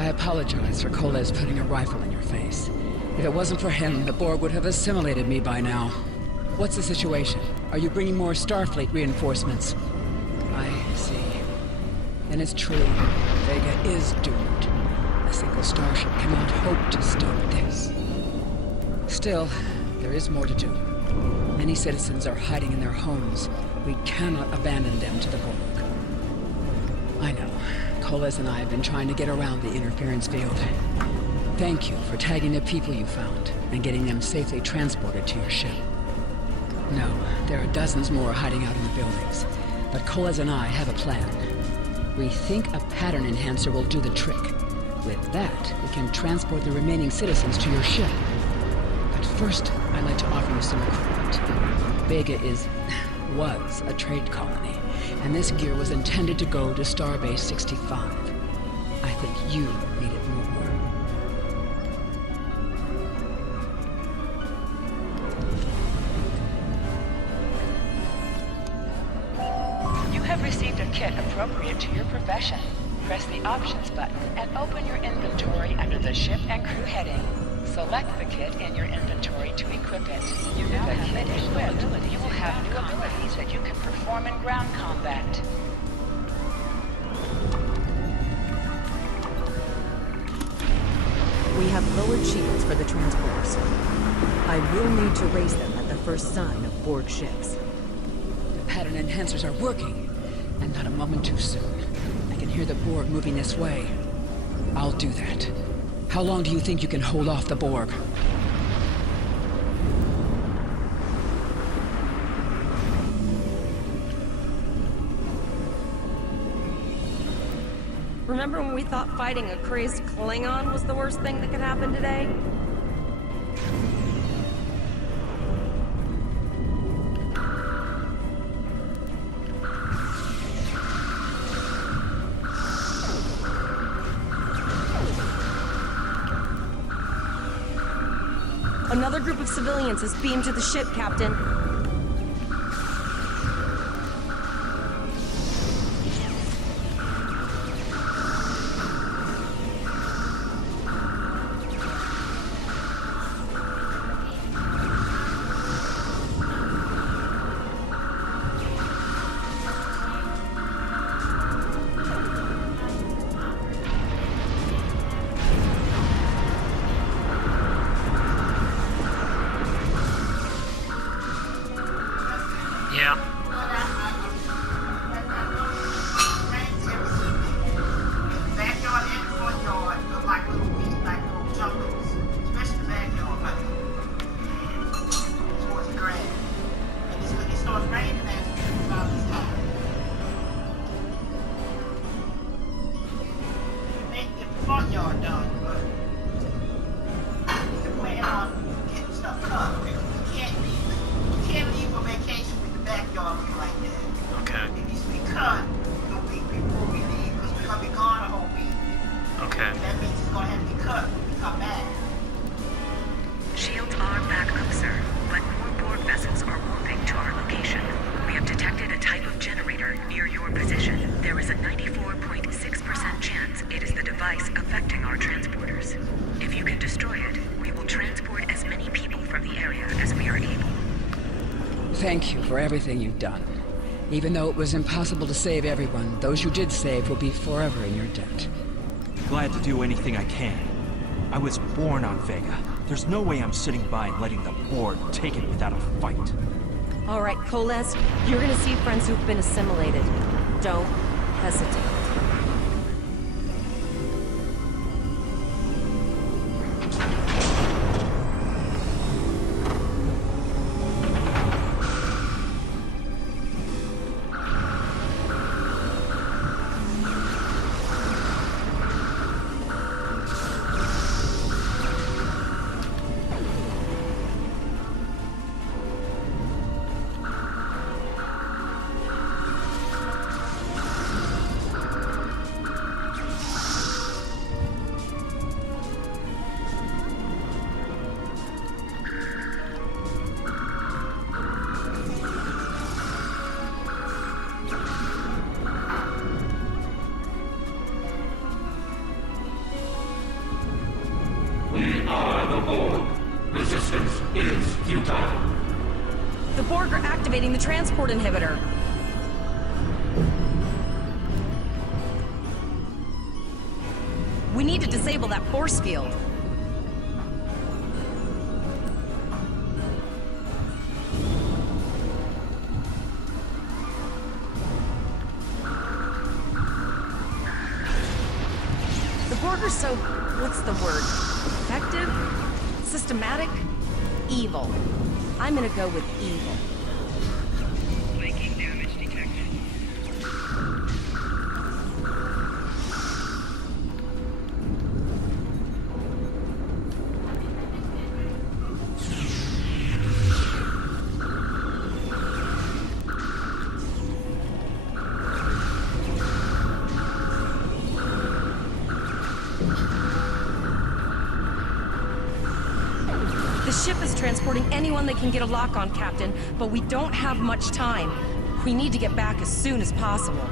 I apologize for Koles putting a rifle in your face. If it wasn't for him, the Borg would have assimilated me by now. What's the situation? Are you bringing more Starfleet reinforcements? I see. Then it's true. Vega is doomed. A single starship cannot hope to stop this. Still, there is more to do. Many citizens are hiding in their homes. We cannot abandon them to the Borg. I know. Koles and I have been trying to get around the interference field. Thank you for tagging the people you found and getting them safely transported to your ship. No, there are dozens more hiding out in the buildings. But Koles and I have a plan. We think a pattern enhancer will do the trick. With that, we can transport the remaining citizens to your ship. But first, I'd like to offer you some equipment. Vega was a trade colony, and this gear was intended to go to Starbase 65. I think you need it more. You have received a kit appropriate to your profession. Press the Options button and open your inventory under the Ship and Crew heading. Select the kit in your inventory to equip it. You now have the kit equipped. You will have new abilities that you can perform in ground combat. We have lowered shields for the transporters. I will need to raise them at the first sign of Borg ships. The pattern enhancers are working, and not a moment too soon. I can hear the Borg moving this way. I'll do that. How long do you think you can hold off the Borg? Remember when we thought fighting a crazed Klingon was the worst thing that could happen today? Another group of civilians has beamed to the ship, Captain. Thank you for everything you've done. Even though it was impossible to save everyone, those you did save will be forever in your debt. Glad to do anything I can. I was born on Vega. There's no way I'm sitting by and letting the Borg take it without a fight. All right, Koles, you're gonna see friends who've been assimilated. Don't hesitate. resistance is futile. The Borg are activating the transport inhibitor. We need to disable that force field. The Borg are so... what's the word? Effective? Systematic? Evil. I'm gonna go with evil. Flanking damage detected. The ship is transporting anyone they can get a lock on, Captain, but we don't have much time. We need to get back as soon as possible.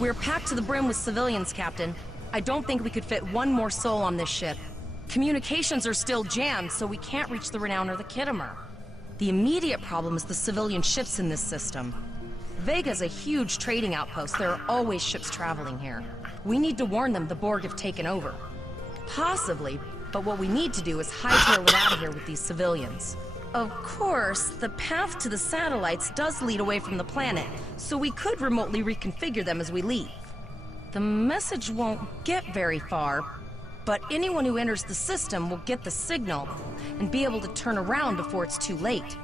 We're packed to the brim with civilians, Captain. I don't think we could fit one more soul on this ship. Communications are still jammed, so we can't reach the Renown or the Khitomer. The immediate problem is the civilian ships in this system. Vega's a huge trading outpost. There are always ships traveling here. We need to warn them the Borg have taken over. Possibly, but what we need to do is hightail it out of here with these civilians. Of course, the path to the satellites does lead away from the planet, so we could remotely reconfigure them as we leave. The message won't get very far, but anyone who enters the system will get the signal and be able to turn around before it's too late.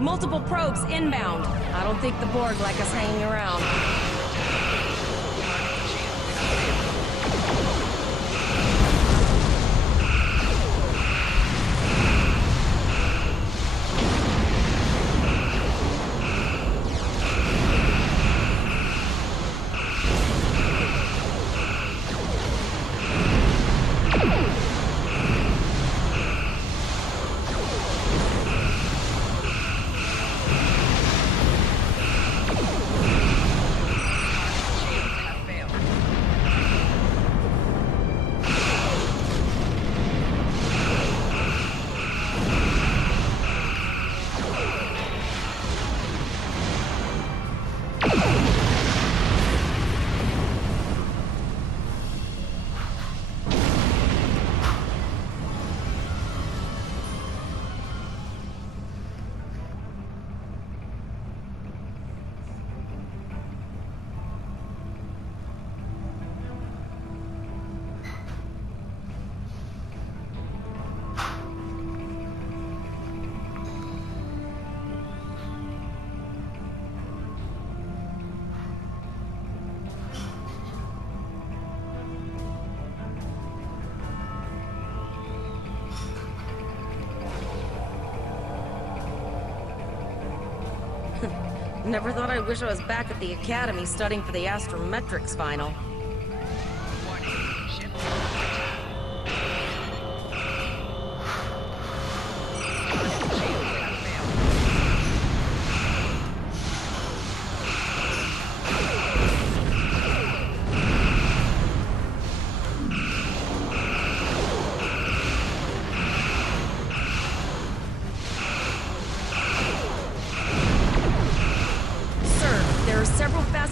Multiple probes inbound. I don't think the Borg like us hanging around. Never thought I wish I was back at the Academy studying for the Astrometrics final.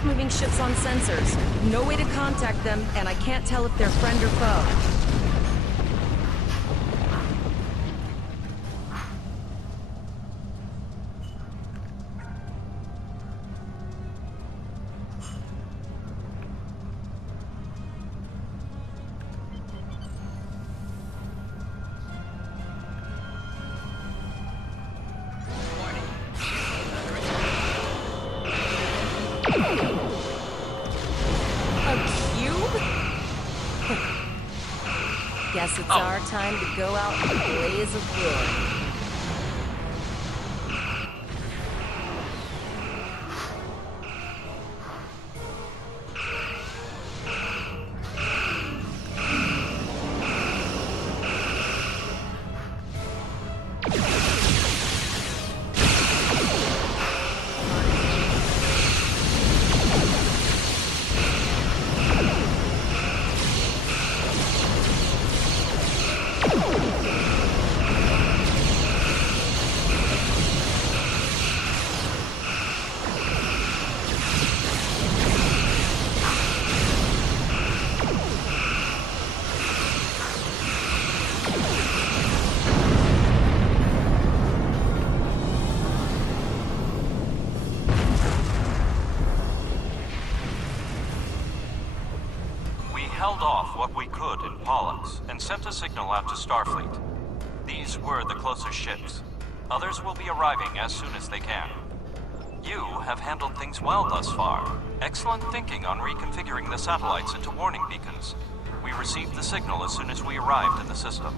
Moving ships on sensors. No way to contact them, and I can't tell if they're friend or foe. Guess it's our time to go out in a blaze of glory. Held off what we could in Pollux and sent a signal out to Starfleet. These were the closest ships. Others will be arriving as soon as they can. You have handled things well thus far. Excellent thinking on reconfiguring the satellites into warning beacons. We received the signal as soon as we arrived in the system.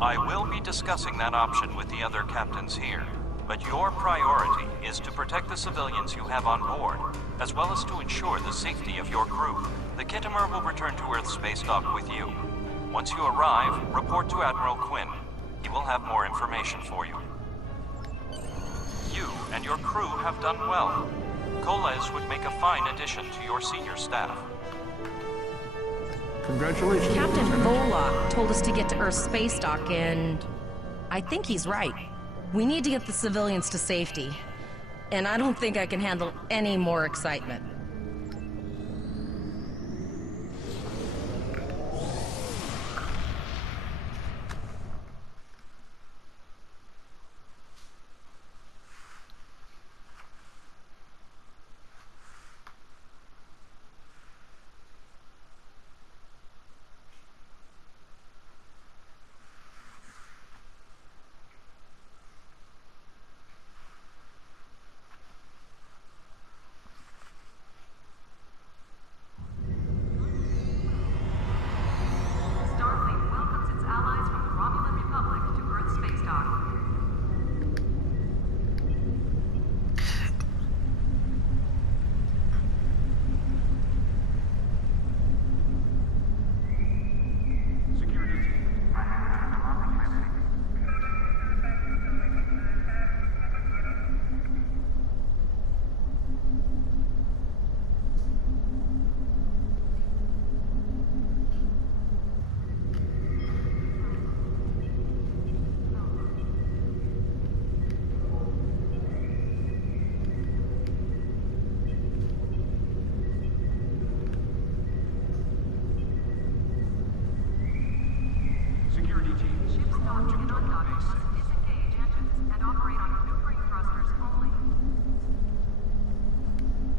I will be discussing that option with the other captains here, but your priority is to protect the civilians you have on board, as well as to ensure the safety of your crew. The Khitomer will return to Earth space dock with you. Once you arrive, report to Admiral Quinn. He will have more information for you. You and your crew have done well. Koles would make a fine addition to your senior staff. Congratulations. Captain Volok told us to get to Earth's space dock, and I think he's right. We need to get the civilians to safety. And I don't think I can handle any more excitement.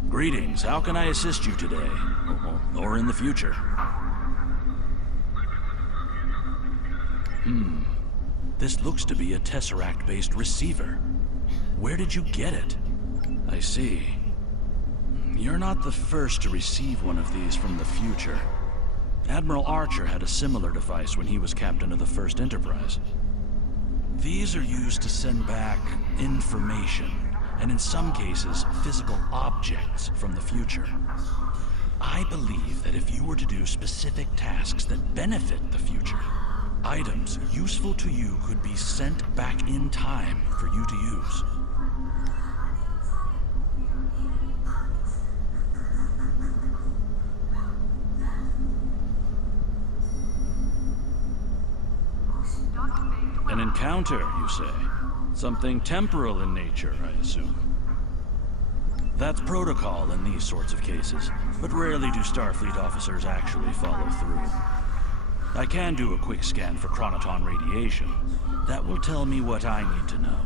Greetings. How can I assist you today? Or in the future? This looks to be a Tesseract-based receiver. Where did you get it? I see. You're not the first to receive one of these from the future. Admiral Archer had a similar device when he was captain of the First Enterprise. These are used to send back information, and in some cases, physical objects from the future. I believe that if you were to do specific tasks that benefit the future, items useful to you could be sent back in time for you to use. An encounter, you say? Something temporal in nature, I assume. That's protocol in these sorts of cases, but rarely do Starfleet officers actually follow through. I can do a quick scan for chronoton radiation. That will tell me what I need to know.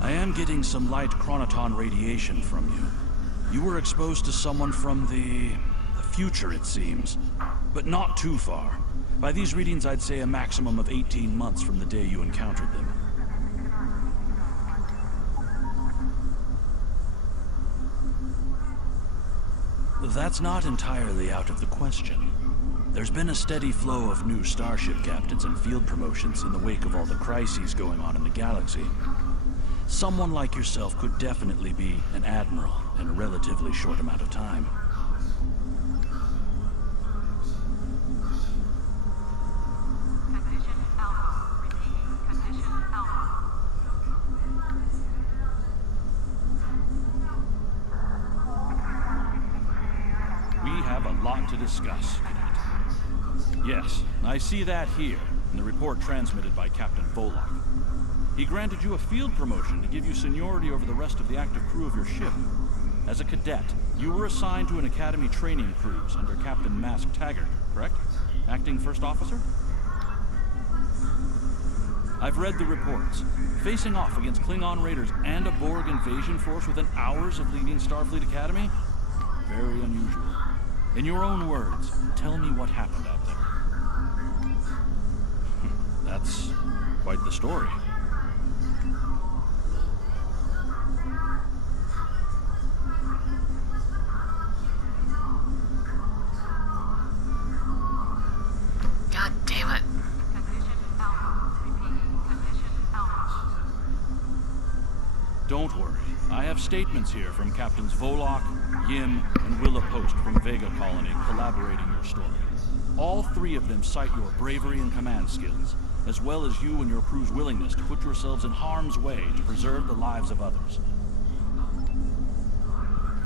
I am getting some light chronoton radiation from you. You were exposed to someone from the future, it seems, but not too far. By these readings, I'd say a maximum of 18 months from the day you encountered them. That's not entirely out of the question. There's been a steady flow of new starship captains and field promotions in the wake of all the crises going on in the galaxy. Someone like yourself could definitely be an admiral in a relatively short amount of time. Condition Alpha. Repeating. Condition Alpha. We have a lot to discuss, Cadet. Yes, I see that here, in the report transmitted by Captain Volok. He granted you a field promotion to give you seniority over the rest of the active crew of your ship. As a cadet, you were assigned to an Academy training cruise under Captain Mask Taggart, correct? Acting First Officer? I've read the reports. Facing off against Klingon raiders and a Borg invasion force within hours of leaving Starfleet Academy? Very unusual. In your own words, tell me what happened out there. That's quite the story. God damn it. Condition Alpha. Repeating. Condition Alpha. Don't worry. I have statements here from Captains Volok, Yim, and Willa Post from Vega Colony collaborating your story. All three of them cite your bravery and command skills, as well as you and your crew's willingness to put yourselves in harm's way to preserve the lives of others.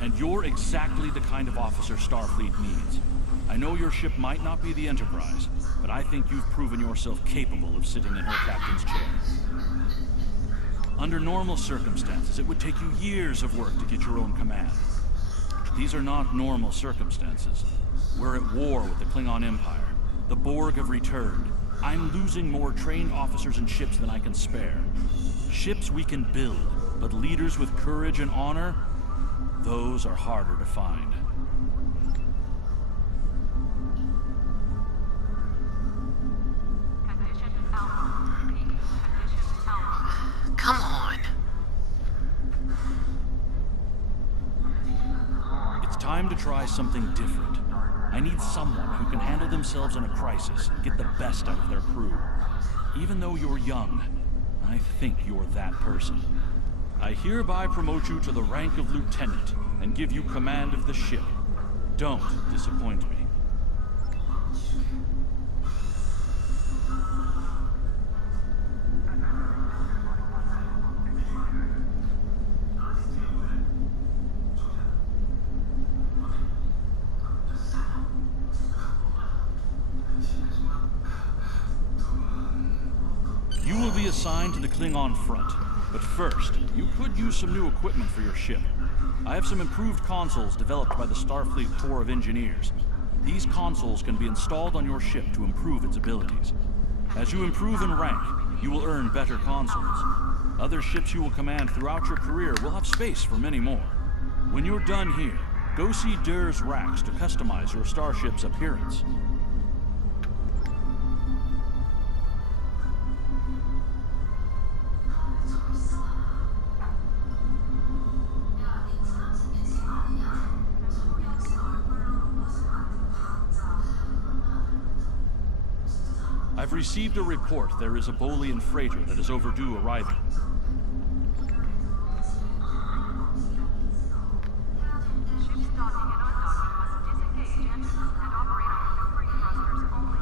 And you're exactly the kind of officer Starfleet needs. I know your ship might not be the Enterprise, but I think you've proven yourself capable of sitting in her captain's chair. Under normal circumstances, it would take you years of work to get your own command. These are not normal circumstances. We're at war with the Klingon Empire. The Borg have returned. I'm losing more trained officers and ships than I can spare. Ships we can build, but leaders with courage and honor, those are harder to find. Condition Alpha. Repeating. Condition Alpha. Come on. It's time to try something different. I need someone who can handle themselves in a crisis and get the best out of their crew. Even though you're young, I think you're that person. I hereby promote you to the rank of lieutenant and give you command of the ship. Don't disappoint me. You will be assigned to the Klingon front, but first, you could use some new equipment for your ship. I have some improved consoles developed by the Starfleet Corps of Engineers. These consoles can be installed on your ship to improve its abilities. As you improve in rank, you will earn better consoles. Other ships you will command throughout your career will have space for many more. When you're done here, go see Dur's racks to customize your starship's appearance. I've received a report there is a Bolian freighter that is overdue arriving. Ships docking and undocking must disengage engines and operate on maneuvering thrusters only.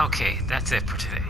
Okay, that's it for today.